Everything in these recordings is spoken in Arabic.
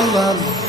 الله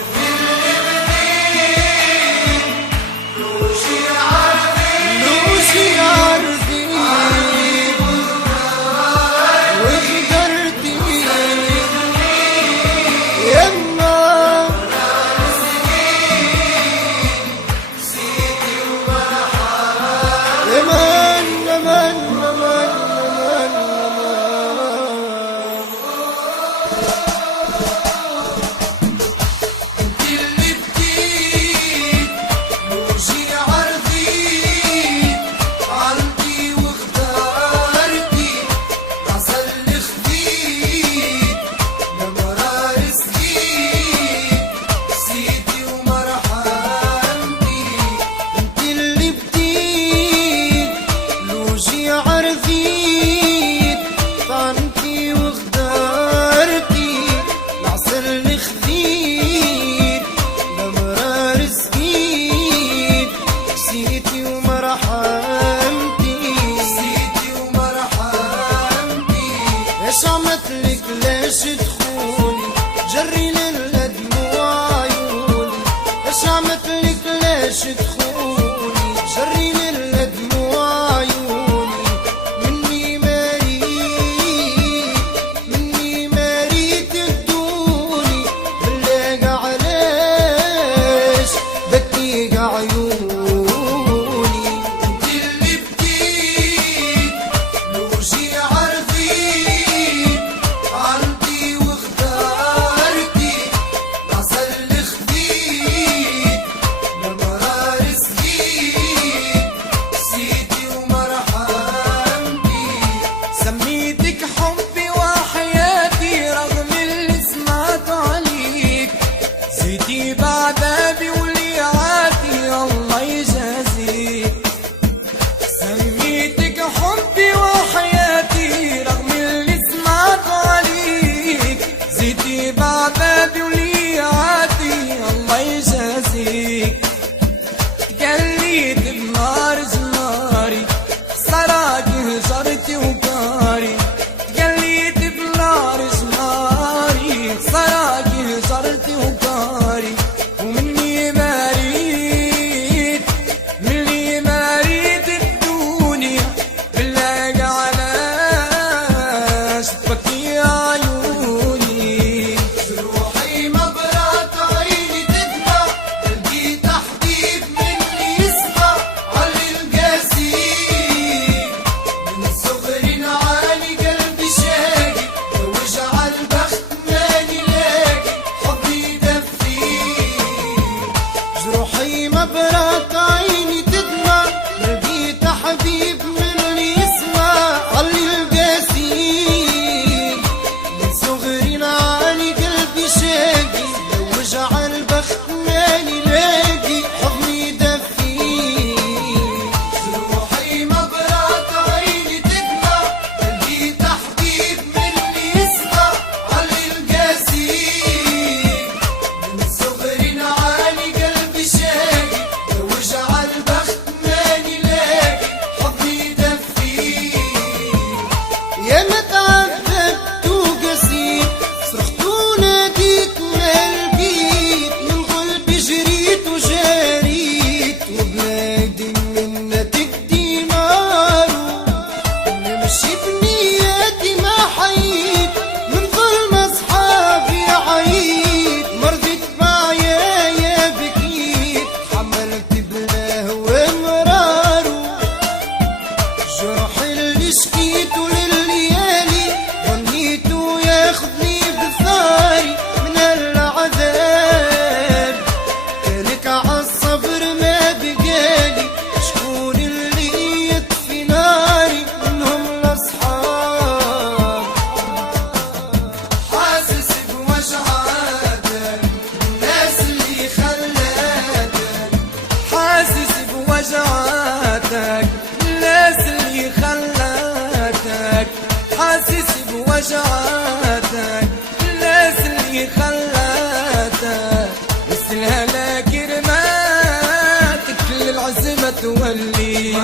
وجعاتك الناس اللي خلاتك وسلها لك رماتك للعزمة تولي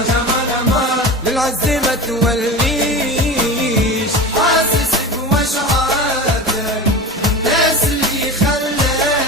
للعزمة توليش حاسس بوجعاتك الناس اللي خلاتك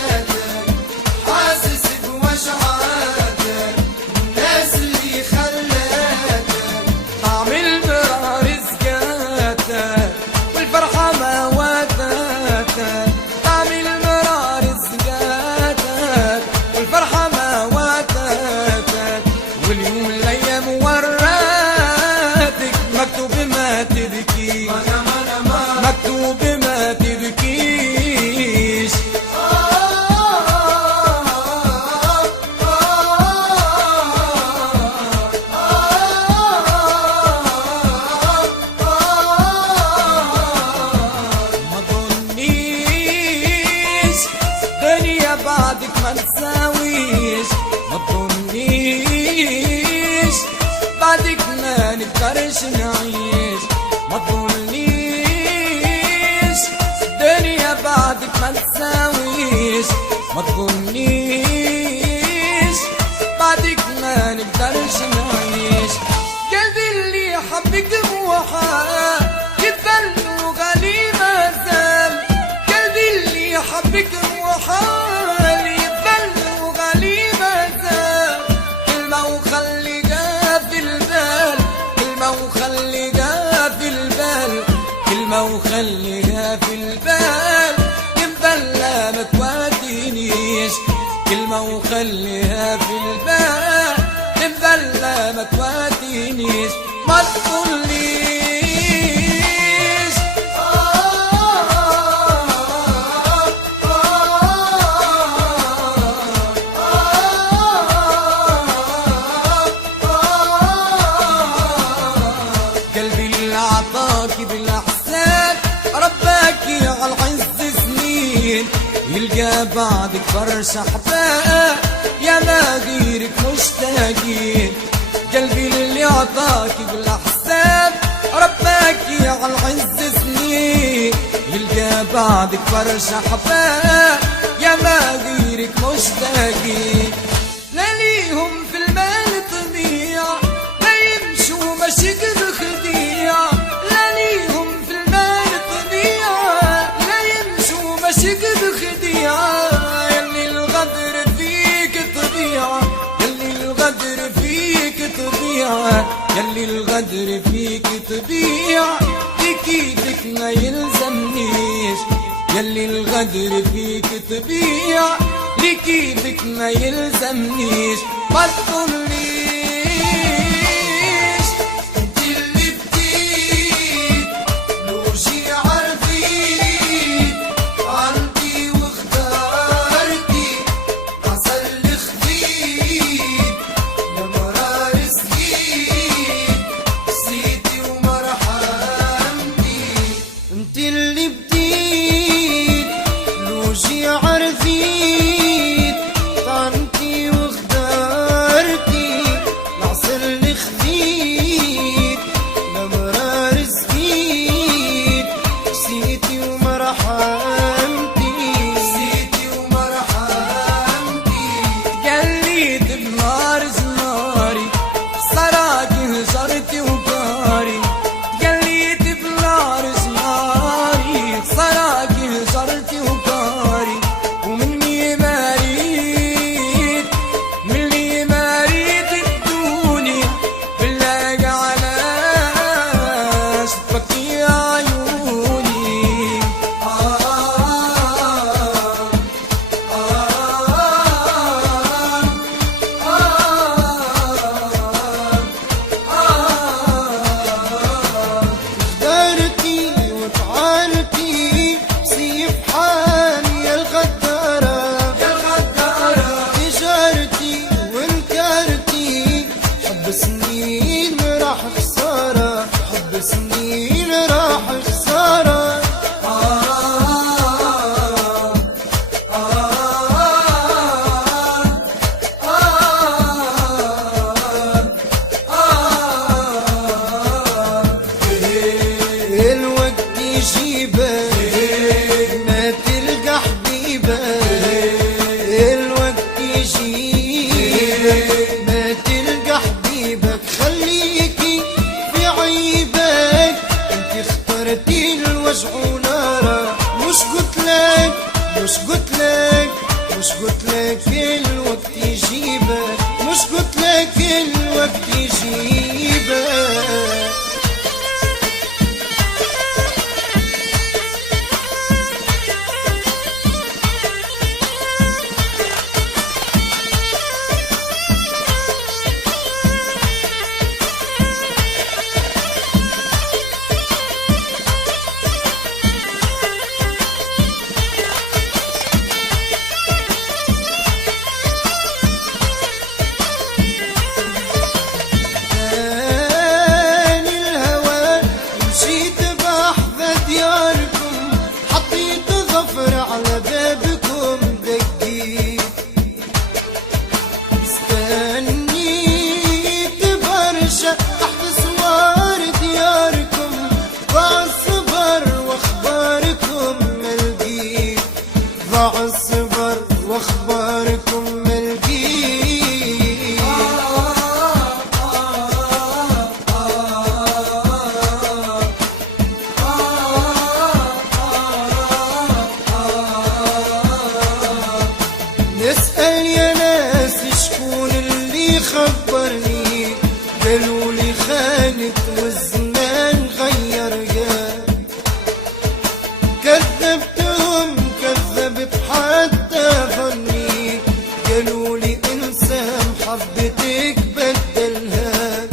مكتوب ما تبكيش. ما تظنيش دنيا بعدك ما تساويش، ما تظنيش بعدك ما نقدرش نعيش، ما تظنيش دنيا بعدك ما تساويش، ما تظنيش بعدك ما نقدرش نعيش. قلبي اللي حبك موحى يفضل وغالي ما زال، قلبي اللي حبك موحى يفضل وغالي ما زال. كلمة وخليها في البال، كلمة وخليها في البال، كلمة وخليها في البال، يفضل لا ما تودينيش. كلمة وخليها في البال، يفضل لا ما تودينيش. ما تقوليش قلبي اللي عطاكي بالاحسان رباكي على العز سنين، يلقى بعدك فرش احباب يا ما غيرك مشتاقين. قلبي اللي عطاكي بالاحسان رباكي على العز سنين، يلقى بعدك فرش احباب يا ما غيرك مشتاقين. لا ليهم في المال طبيع، لا يمشوا مشيك بخديع، لا ليهم في المال طبيع، لا يمشوا مشيك بخديع. يلي الغدر فيك طبيعة، يلي الغدر فيك طبيعة، يلي الغدر فيك طبيعة، لكيفك ما يلزمنيش. يلي الغدر فيك طبيعة، لكيفك ما يلزمنيش. ما تقوليش انت اللي بديت لوجي عرفيت، عرفتي واختارتي عسل اللي خفيت يا مرار سكيت، نسيتي وما رحمتي. انت اللي بديت لوجي عرفيت، طعنتي واختارتي العسل اللي خفيت يا مرار سكيت، نسيتي وما رحمتي، نسيتي وما رحمتي. قليت بنار زناري صراكي هجرتي وقاري، قليت بنار زناري صراكي هجرتي وقاري. ومني ما ريت، مني ما ريت الدنيا بالله على شفك يا عيوني. غدرتي وطعنتي سيف حالي يا الغدارة، يا الغدارة تجارتي وانكرتي. حب سنين راح خسارة، حب سنين راح خسارة. الوقت يجيبك ما تلقى حبيبك، الوقت يجيبك ما تلقى حبيبك. خليكي في عيبك، انت اخترتي الوجع ونارة. مش قلتلك، مش قلتلك، مش قلتلك الوقت يجيبك، مش قلتلك الوقت يجيبك. كذبتهم كذبت حتى ظني، قالوا لي انسى محبتك بدلها.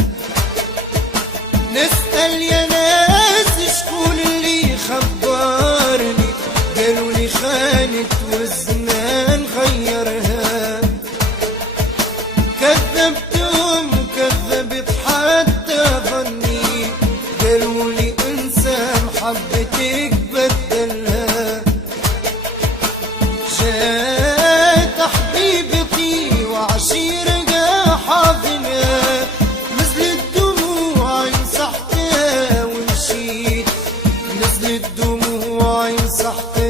نسأل يا ناس شكون اللي خبرني، قالوا لي خانت والزمان غيرها. كذبتهم كذبت حتى ظني، قالوا لي انسى محبتك بدلها. جات حبيبتي وعشيرة حاضنة، نزلت دموعي مسحتها ومشيت، نزلت دموعي مسحتها